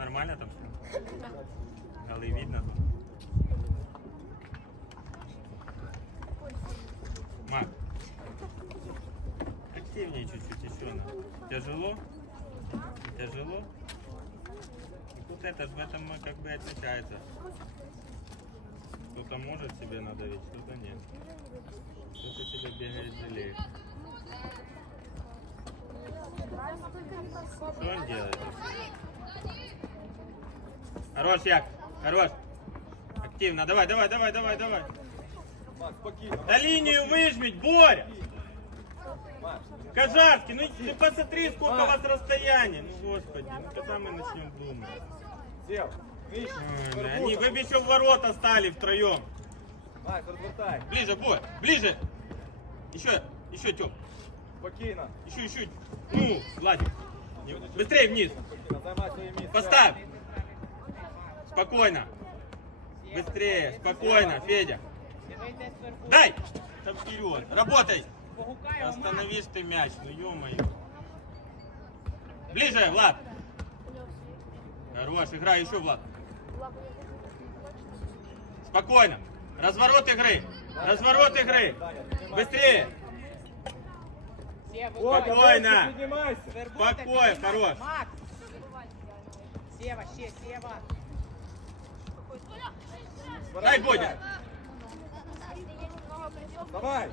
нормально там все? Але видно. Мак. Активнее чуть-чуть еще надо. Тяжело? Тяжело? И вот это в этом как бы отличается. Кто-то может себе надавить, кто-то нет. Кто-то себе бегает, жалеет. Что он делает? Хорош, Як, хорош. Активно, давай, давай, давай, давай, давай. Макс, спокійно. На линию выжмить, Боря! Макс, Кожарский, ну ты посмотри, сколько у вас расстояние. Ну, господи, ну когда мы начнем думать? сів. Нижче. Ой, да, Они, вы бы еще в ворота стали втроем. Макс, розвертай. Ближе, Боря, ближе. Еще, еще, Тём. Спокійно. Еще, еще. Ну, Владик. Не- Быстрее вниз. Спокійно, займай своє місце. Поставь. Спокойно. Быстрее, спокойно, Федя. Дай! Там вперед. Работай. Остановишь ты мяч, ну ё-моё. Ближе, Влад. Хорош, играй еще, Влад. Спокойно. Разворот игры. Разворот игры. Быстрее. Спокойно. Спокойно, хорош. Сева, Сева! Дай, Бодя. Давай.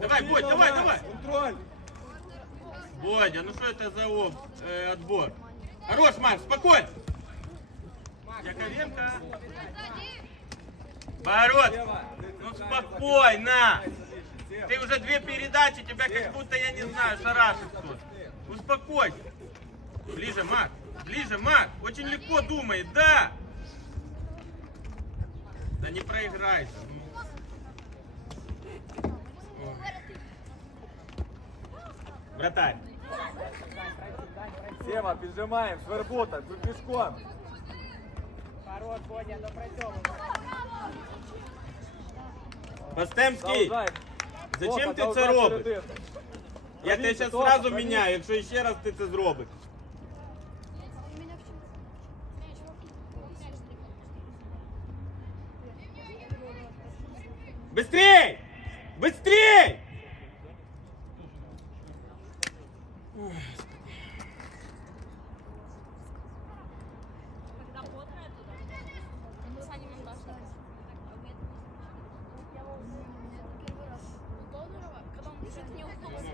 Давай, Бодь, давай, Макс, давай. Контроль. Бодя, ну что это за об- э, отбор? Хорош, Макс, спокойно. Яковенко. Сєва. Ну спокойно. Ты уже две передачи, тебя как будто, я не знаю, шарашит кто. Успокойся. Ближе, Мак. Ближе, Мак. Очень легко думает, да. Да не проиграйся. ну. Ой. Вратарь. Сєва, піджимаємо, свербота, тут пішком. Хорош, Бодя, допрацьовуй. Постемський, Продовжай. зачем Бока, ти це продовжай робиш? середину. Я тебе Правіше, зараз Тома, сразу правіше. міняю, якщо ще раз ти це зробиш.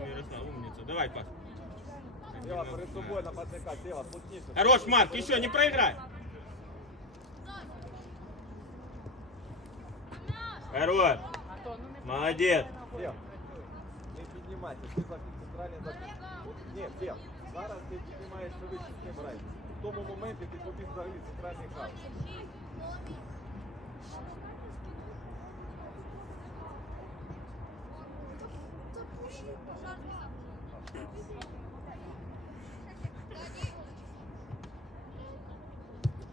Ярослав, умница. Давай, пас. Сєва, перед собою нападника. Сєва, плотніше. Хорош, Марк, еще не проиграй. Хорош. Антон, ну не Молодец. Сєв. Не піднімайся, ти захід центральний захід. От- Ні, Сєв, зараз ти піднімаєш вище, не брай. В тому моменті ти побіг взагалі центральний хаб.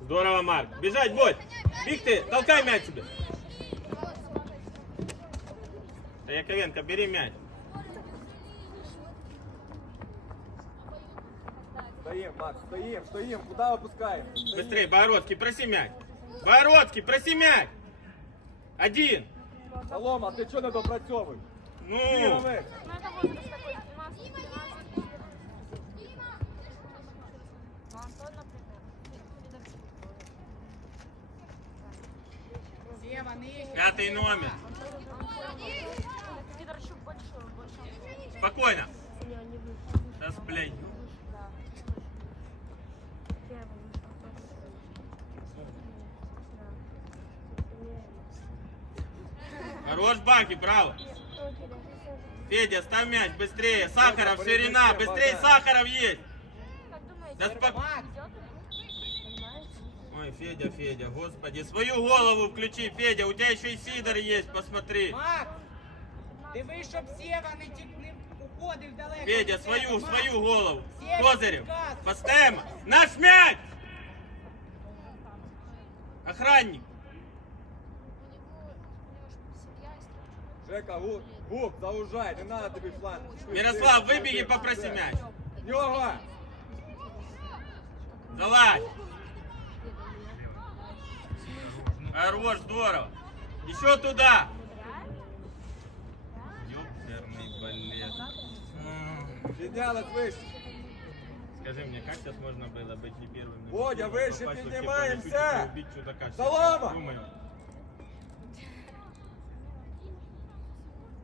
Здорово, Марк. Бежать, Бодь. Бег ты, толкай мяч себе. Яковенко, бери мяч. Стоїм, Макс, стоїм, стоїм, куди опускаємо? Стоїм. Быстрее, Бородский, проси мяч. Бородский, проси мяч. Один. Солома, ти чого не допрацьовуєш? Ну, Ігровець. пятый номер. Спокойно. Сейчас, блядь. Хорош банки, право. Федя, ставь мяч, быстрее. Сахаров, ширина, быстрее Сахаров есть. Как думаете, Да спок- Федя, Федя, господи, свою голову включи, Федя, у тебя еще и Сидор есть, посмотри. Макс! Дивись, щоб Сева не, ті- не уходив далеко. Федя, від свою, тебе, Макс. свою голову. Федя, Козырев, сказ. Постема, наш мяч! Охранник. Жека, гук, гук, заужай, не треба тобі фланг. Мирослав, выбеги, попроси мяч. Нього! Залазь! Хорош, здорово! Еще туда! Ёперный балет. М. Піднялись вище. Скажи мне, как сейчас можно было быть не первым? но Водя, первым, выше попасть вообще поднимаемся! по несущему, убить чудака? Солома! Думаю.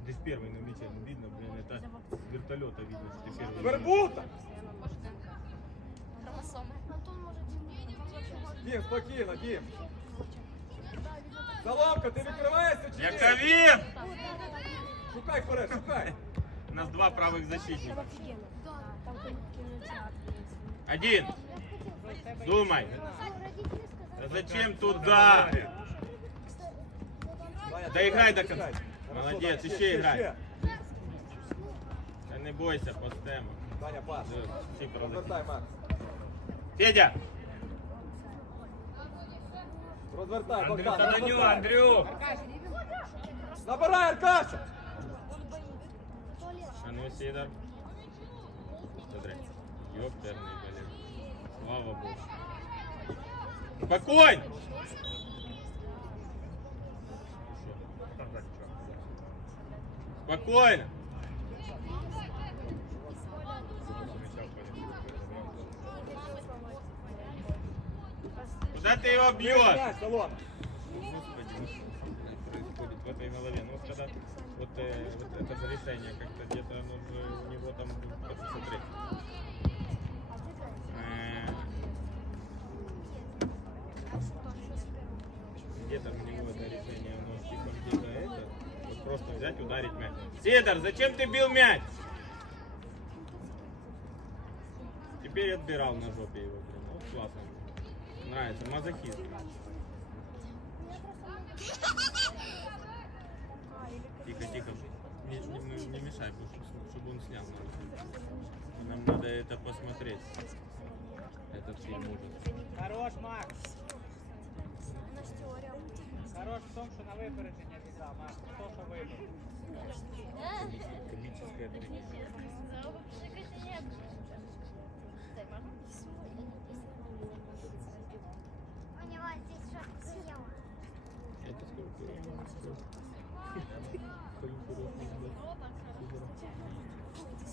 Ты ж первый на мяче, ну видно, блин, это с вертолета видно, что ты первый. Вербута! Хромосоми. Дім, спокійно, Дім. Соломка, ти відкриваєшся чи ні? Яковин! Шукай вперед, шукай. У нас два правых защитника. Один. Думай. Да зачем туда? Ваня, Доиграй до шукай, конца. шукай. Хорошо, Молодец, Даня, еще играй. ще. Да не бойся, постема. Даня, пас. Розвертай! Розвертай, Андрюха, Богдан, на нього, розвертай. Андрюх! Набирай, Аркаша! А ну, Сидор. Смотри. Ёперный, блин. Слава Богу. Спокойно! Спокойно! Ты его бьешь? Ну происходит в этой голове? Ну вот когда вот, э, вот это же решение как-то где-то же у него там посмотреть. Э, Где там у него это решение, оно типа где-то это, вот просто взять, ударить мяч. Сидор, зачем ты бил мяч? Теперь отбирал на жопе его, блин. Вот классно. Нравится, мазохизм. Тихо, тихо. Не, не, не- мешай, чтобы он снял. нам. Надо это посмотреть. Этот фильм ужас. Хорош, Макс. Хорош в тому, що на випередження віддав, Макс. То, що вибив. Комическая трагедия. Это сколько?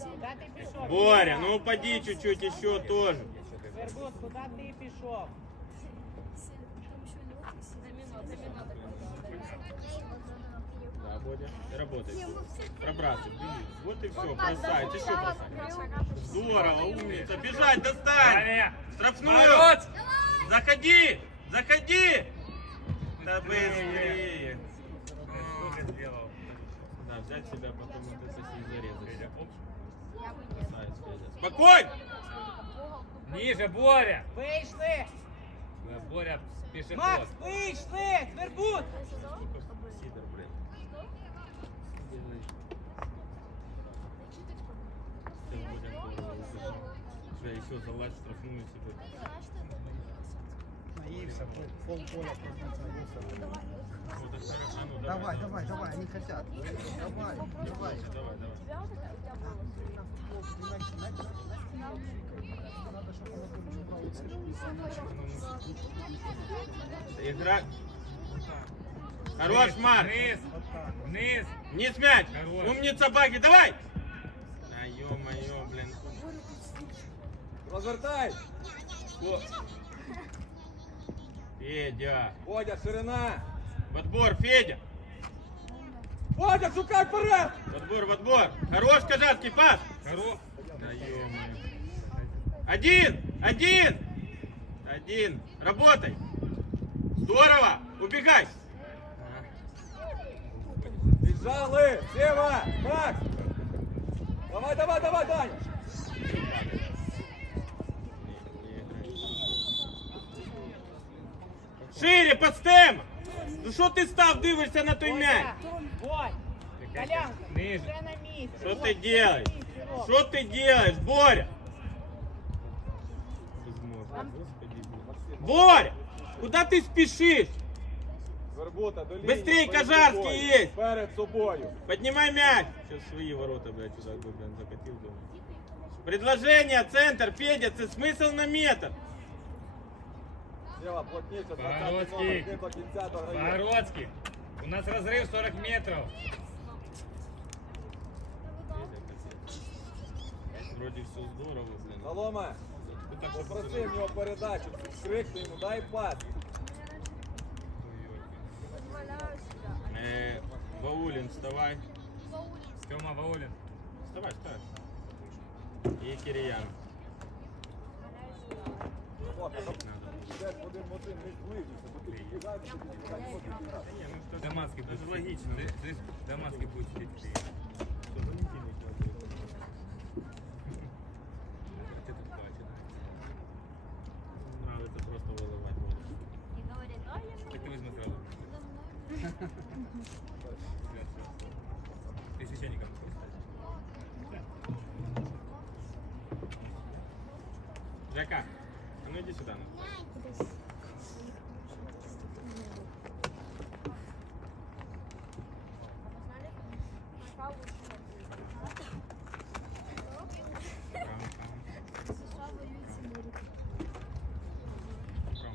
Куди ти пішов? Боря, ну упади чуть-чуть еще тоже. Вербус, куди ти пішов? Да, Бодя, работай. Пробрасывай, бери. Вот и все, бросай. Ты что бросай? Здорово, умница. Бежать, достань. Штрафную. Заходи, заходи. Да быстрее. Да, взять себя, потом вот это зарезать. Спокойно. Ниже, Боря! Вийшли! Да, Боря пешеход. Макс, вийшли! Вербус! Сидор, блядь. Бля, еще залазь в штрафную себе. Наився, пол, пол поля хорошо, ну Давай, давай, давай, они хотят. Давай, давай. Давай, давай. Игра. Хорош, Марк. Вниз! Вниз! Вниз мяч. Хорош. Умница, Баги, давай. А ё-моё, блин. Розвертай! О. Федя. Водя, ширина! В отбор, Федя. Водя, шукай вперед! В отбор, в отбор. Хорош, Кажарский, пас. Хорош! Один, один, один. Работай. Здорово. Убегай. Біжали! Сєва! Макс! Давай, давай, давай, Даня! Шире, подстем. Ну що ти став, дивишся на той м'яч? Водь! Колянка, Ниже. вже на місці. Що Вот ти на делаешь? місці, Ром. Что ты делаешь, Боря? Боря, куда ты спешишь? Вербута, до лінії. Быстрей, перед Кажарський собою. є. Перед собою. Поднимай мяч. Сейчас свои ворота, блядь, сюда, блядь, закатил. думаю. Предложение, центр, Федя, это смысл на метр. Сєва, плотніше, 20 Богородський. номер, ти до кінця дограєш. Богородський. У нас розрив 40 метрів. Вроде все здорово, блин. Солома, Ну так, щоб попроси в нього передачу, крикни йому, дай пас. Э, Баулин, вставай. Тьома Ваулін. Вставай, вставай. И Кириян. О, а то йдеш в один в один, не зближуйся, бо ти кидаєш, ти кидаєш, не можеш грати. Не, ну что ж, Дамаський это буде. же логично. Ти- ти- Дамаський буде сидіти. Что, Валентин их смотрит. Ти тут бачиш. Нравится просто выливать воду. И говорит, а я Так ти візьми зразу. Ти священником хочеш стати? Жека, а ну иди сюда. ну. Прям, прям. Прям,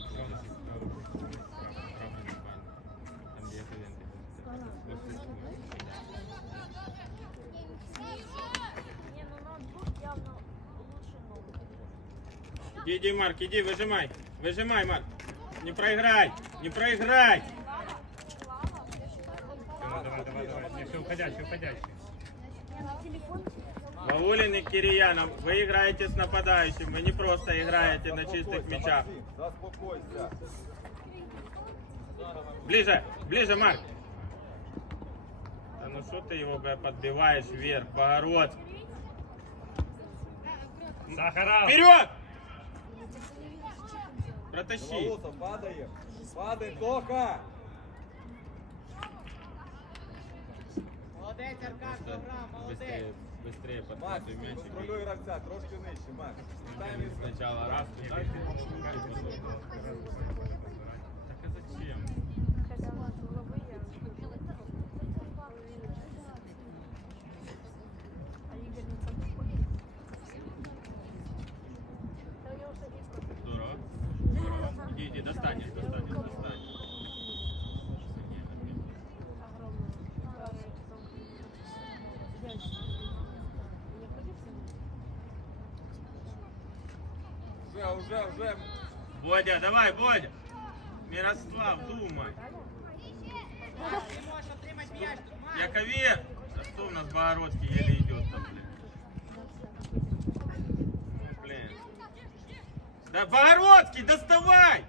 прям на сих- э, прям на буквально. Там, где это ленты. Вот здесь вот. Не, ну ноутбук явно лучше нового. Иди, Марк, иди, выжимай. Выжимай, Марк. Не проиграй, не проиграй. Тьома, давай, давай, давай. Ні, Все входящий, входящий. Баулин и Кирияном, вы играете с нападающим, вы не просто играете на чистых мячах. Заспокойся. Ближе, ближе, Марк. Да ну что ты его бля, подбиваешь вверх, Богородский. Сахаров! Вперед! Протащи. Белоусов, падаем. Падай, Тоха. Молодець, Аркаш, програв, молодець. Быстрее, быстрее Макс, подхватывай мячик. контролюй гравця, трошки нижче, Макс. Дай він Сначала раз, туда, и потом. Так а зачем? Здорово. Здорово. Иди, иди, достанешь, достанешь, достанешь. Вже, вже. Бодя, давай, Бодя. Мирослав, думай. Якове. А что у нас Богородский еле идет там, блин? Ну, блин. Да Богородский, доставай!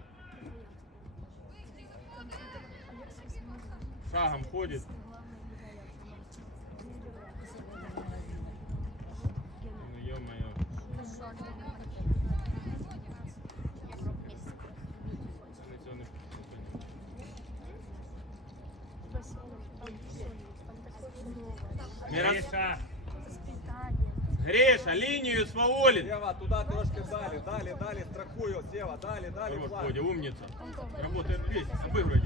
Шагом ходит. Ну, ё-моё. Мирос... Міша! Греша, линию свободен. Сєва, туди трошки далі, далі, далі, страхую. Сєва, далі, далі, Хорош, фланг. Бодя, умница. Работает весь. Обыгрывай.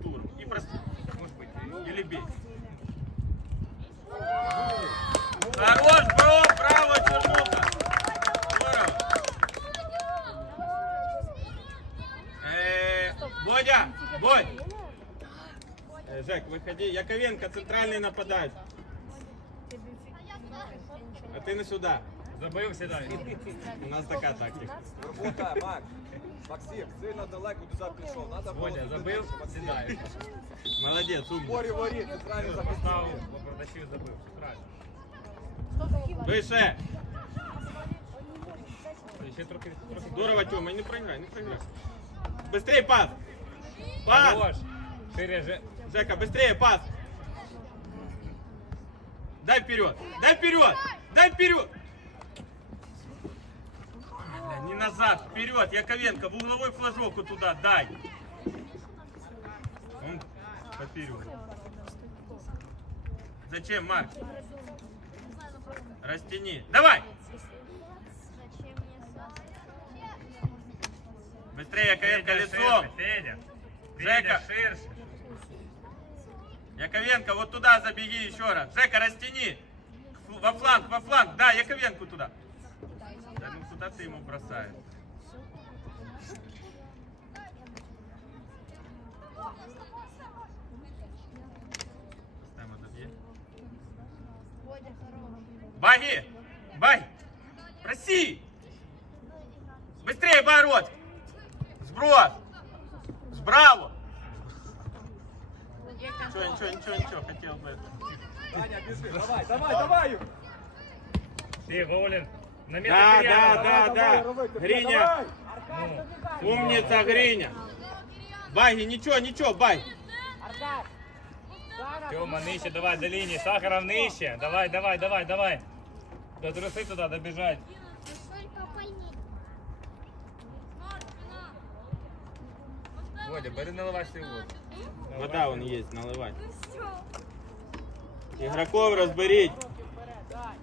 Стур. И просто. Может быть. Или бей. Хорош, Э, Жек, выходи. Яковенко, центральный нападает. А ты на сюда. Забив, сідай. У нас такая тактика. Робота, Макс. Максим, сильно далеко туди пішов. Надо було Бодя, туди забив, нижче, Максим. сідай. Молодец, умница. Борі воріт, центральний Поставив, захисник. попротащив, забив. Правильно. Выше. Ще трохи, трохи. Здорово, Тёма, не проиграй, не проиграй. Быстрее пас! Пас! Хорош. Шире же. Жека, быстрее пас! Дай вперед! Дай вперед! Дай вперед! Бля, Не назад, вперед, Яковенко, в угловой флажок вот туда, дай! Он поперед. Зачем, Марк? Растяни. Давай! Быстрее, Яковенко, лицом! Федя. Жека. Ширше. Яковенко, вот туда забеги еще раз. Жека, растяни. Во фланг, во фланг. Да, Яковенку туда. Да ну куда ты ему бросаешь? Баги! Бай! Проси! Быстрее, Байрот! Сброс! Сбраво! Нічого, нічого, нічого, нічого, хотів би. это. Даня, біжи, давай, давай, давай! Юр. Ты, Воулин, на метр Да, Кирьянова. да, Давай, давай, да. роби, ти, Гриня. давай! Ну, Умница, Гриня. Баги, нічого, нічого, бай. Аркаш! Зараз Тёма, нижче, давай, до линии. Сахаров нижче. Давай, давай, давай, давай. До трусы туда добежать. Водя, бери наливай свою воду. Вода вон є, наливай. Ігроков розберіть. руки вперед, дай.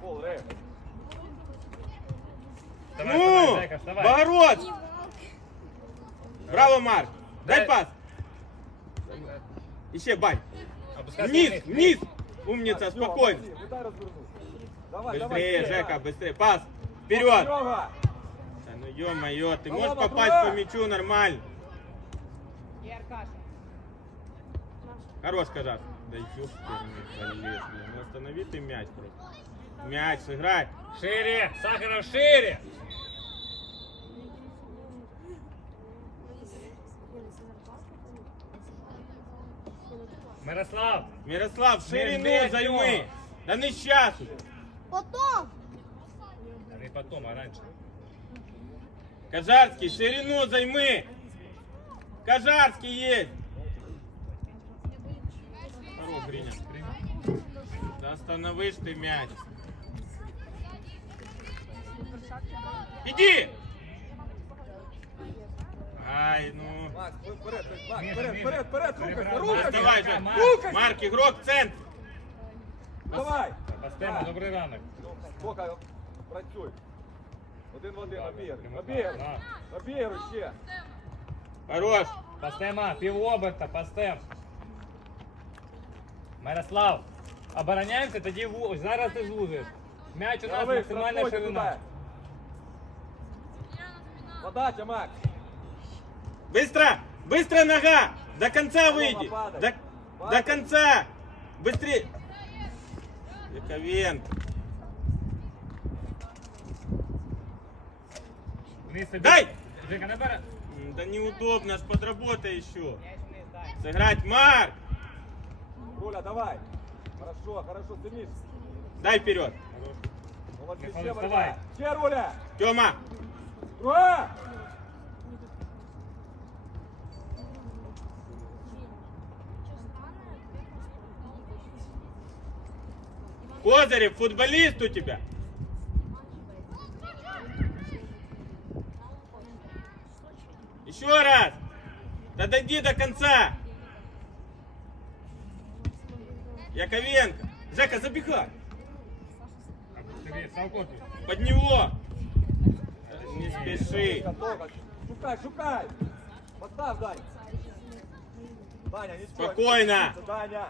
Пол, реф. Вставай, Ну, вставай, Жека, вставай. Богородськ. Браво, Марк. Дай Дай. пас. Іще бань. Опускайся Вниз, вниз. Умница, Так, Тёма, спокойно. Максим, не дай розвернутися. Давай, давай, Быстрее, Сергей, Жека, давай. быстрее. Пас. Вперед. Серега! Ну ё-моё, ты Ну можешь попасть по мячу нормально. Хорош, Кажак. Да ёптерный блин. Ну останови ты мяч просто. Мяч сыграй. Шире, Сахаров, шире. Мирослав, Мирослав, ширину займи. Да не сейчас. Потом. не потом, а раньше. Кажарский, ширину займи. Кажарский есть. Хорош, Гриня. Да остановишь ты мяч. Иди! Ай, ну. Макс, вперед, Макс, вперед, вперед, вперед, давай же. Марк. Рухайся! Марк, игрок, центр. Давай! Пастема, добрий ранок. Поки працюй. Один в один, набір, Прямо набір, так, на. набір ще. Хорош. Пастема, півоберта, пастем. Мирослав, обороняємося, тоді ву- зараз ти звузиш. М'яч у нас Правий, максимальна проходь ширина. туди. Подача, Макс. Быстро! Быстро нога! До конца Рома, выйди! падай. До, Падай. до конца! Быстрее! Яковенко. Дай! М, Да неудобно, ж подработай еще. М'яч вниз, дай. Сыграть Марк! Руля, давай. Хорошо, хорошо, Денис. Дай вперед. Молодцы, борьба. Ще, Руля. Тёма! Руля! Козырев, футболист у тебя. Еще раз. Да дойди до конца. Яковенко. Жека, забегай. Под него. Не спеши. Шукай, шукай. Поставь, Даня. Даня, ничего. Спокойно. не Даня.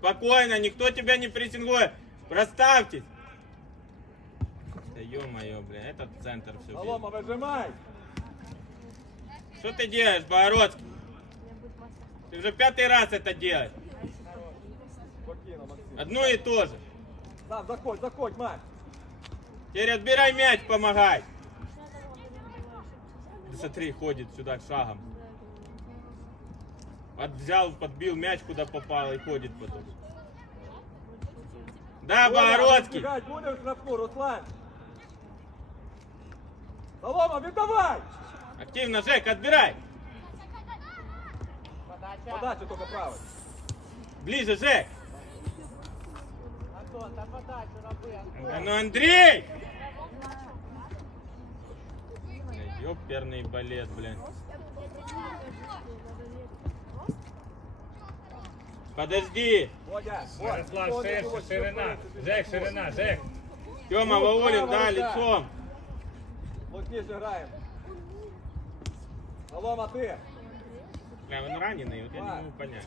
Спокойно, никто тебя не прессингует. Проставьтесь. Да ё-моё, блин, этот центр все. Солома, выжимай. Что ты делаешь, Богородский? Ты уже пятый раз это делаешь. Одно и то же. Сам, заходь, заходь, Макс. Теперь отбирай мяч, помогай. Да Смотри, ходит сюда шагом. От- взял, подбил мяч, куда попало и ходит потом. Да, Богородский. Будешь в штрафную, Руслан. Солома, віддавай. Активно, Жек, отбирай. Подача. Подачу только правой. Ближе, Жек. Антон, та подачу Да Антон. ну, Андрей! Ёперный балет, блин. Подожди. Вот, вот, ширше, вот, ширина. вот, Жек, вот. ширина, Жек. Тёма, Ну, Ваулин, да, да. лицом. Плотніше граємо. Алло, Маты! Бля, он раненый, вот я не могу понять.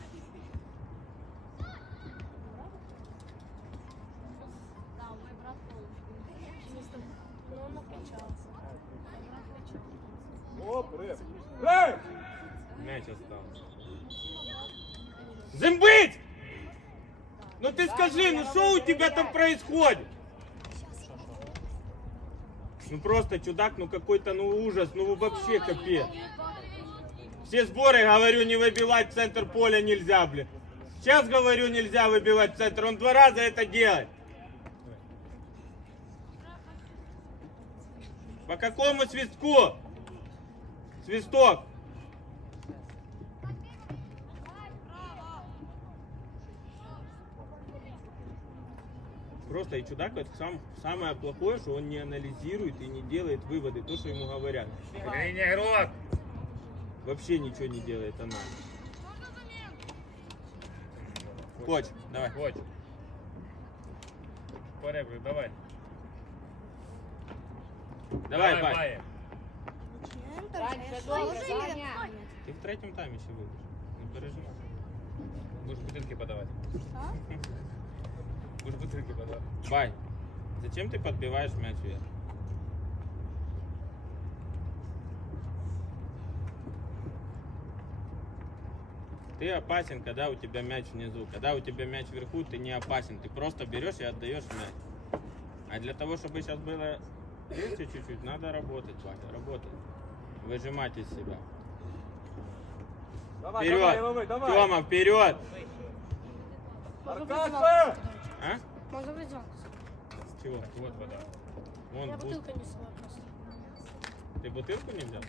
Оп, рыб! Мяч остался. Зимбыть! Ну ты скажи, ну что у тебя там происходит? Ну просто чудак, ну какой-то ну ужас, ну вообще капец. Все сборы, говорю, не выбивать центр поля нельзя, блин. Сейчас говорю, нельзя выбивать центр, он два раза это делает. По какому свистку? Свисток. Просто и чудак это сам, самое плохое, что он не анализирует и не делает выводы, то, что ему говорят. Игрок. Вообще ничего не делает она. Коч, давай. Вот. Поребрик, давай. Давай, Бай. Бай. Ты в третьем тайме еще выйдешь. Не переживай. Будешь бутылки подавать. Будешь бутылки подавать. Бай, зачем ты подбиваешь мяч вверх? Ты опасен, когда у тебя мяч внизу. Когда у тебя мяч вверху, ты не опасен. Ты просто берешь и отдаешь мяч. А для того, чтобы сейчас было легче чуть-чуть, надо работать, Ваня, работать. Выжимать из себя. Давай, давай, Вперед! Ивановы, давай. Тёма, вперед! Аркаша! А? Можно выйдем. Чего? Вот вода. Вон, Я буст. бутылка не просто. Ты бутылку не взял?